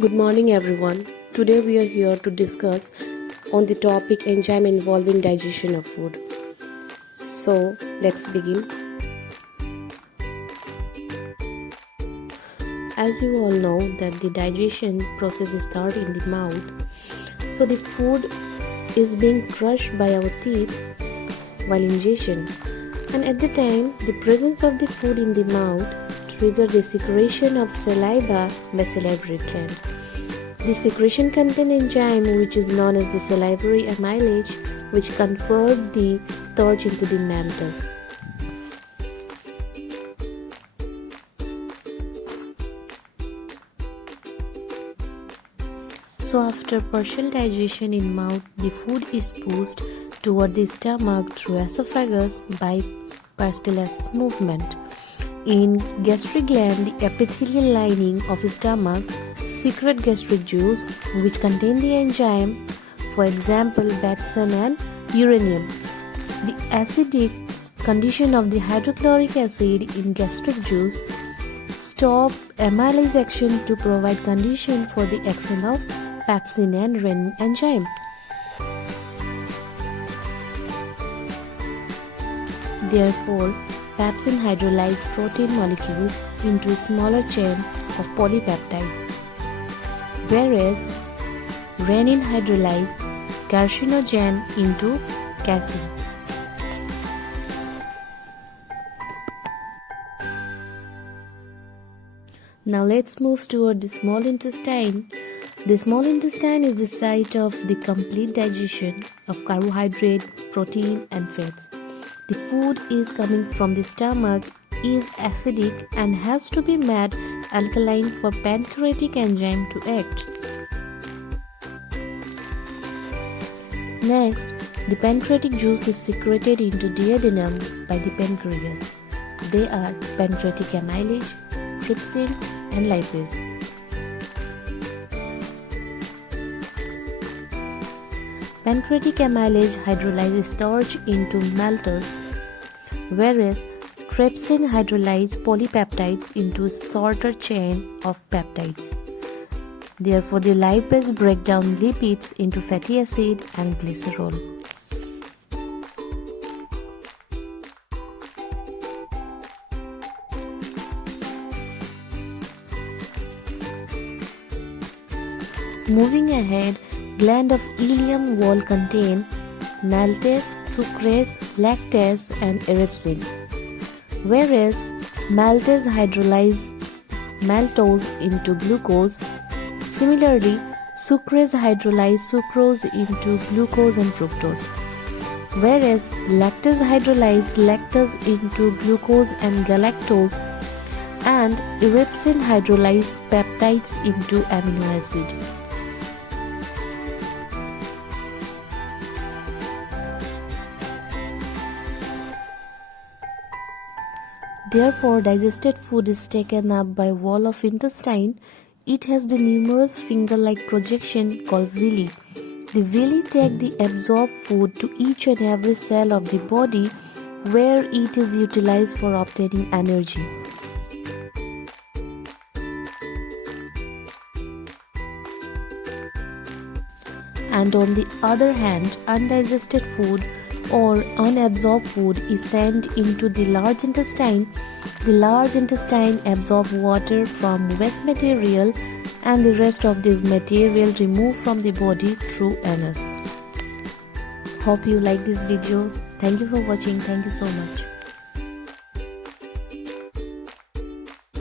Good morning everyone. Today we are here to discuss on the topic enzyme involving digestion of food. So let's begin. As you all know that the digestion process starts in the mouth. So the food is being crushed by our teeth while ingestion. And at the time, the presence of the food in the mouth triggers the secretion of saliva by salivary gland. The secretion contains enzyme which is known as the salivary amylase, which convert the starch into the maltose. So after partial digestion in mouth, the food is pushed toward the stomach through esophagus by peristalsis movement. In gastric gland, the epithelial lining of the stomach secrete gastric juice which contain the enzyme, for example betsin and uranium. The acidic condition of the hydrochloric acid in gastric juice stop amylase action to provide condition for the action of pepsin and renin enzyme. Therefore, pepsin hydrolyzes protein molecules into a smaller chain of polypeptides, whereas renin hydrolyzes carcinogen into casein. Now let's move toward the small intestine. The small intestine is the site of the complete digestion of carbohydrate, protein and fats. The food is coming from the stomach is acidic and has to be made alkaline for pancreatic enzyme to act. Next, the pancreatic juice is secreted into duodenum by the pancreas. They are pancreatic amylase, trypsin and lipase. Pancreatic amylase hydrolyzes starch into maltose, whereas trypsin hydrolyzes polypeptides into a shorter chain of peptides. Therefore, the lipase break down lipids into fatty acid and glycerol. Moving ahead, gland of ileum wall contain maltase, sucrase, lactase and epipsin, whereas maltase hydrolyzes maltose into glucose. Similarly, sucrase hydrolyzes sucrose into glucose and fructose, whereas lactase hydrolyzes lactose into glucose and galactose, and epipsin hydrolyzes peptides into amino acid. Therefore, digested food is taken up by wall of intestine. It has the numerous finger-like projection called villi. The villi take the absorbed food to each and every cell of the body where it is utilized for obtaining energy. And on the other hand, undigested food or unabsorbed food is sent into the large intestine. The large intestine absorbs water from waste material and the rest of the material removed from the body through anus. Hope you like this video. Thank you for watching. Thank you so much.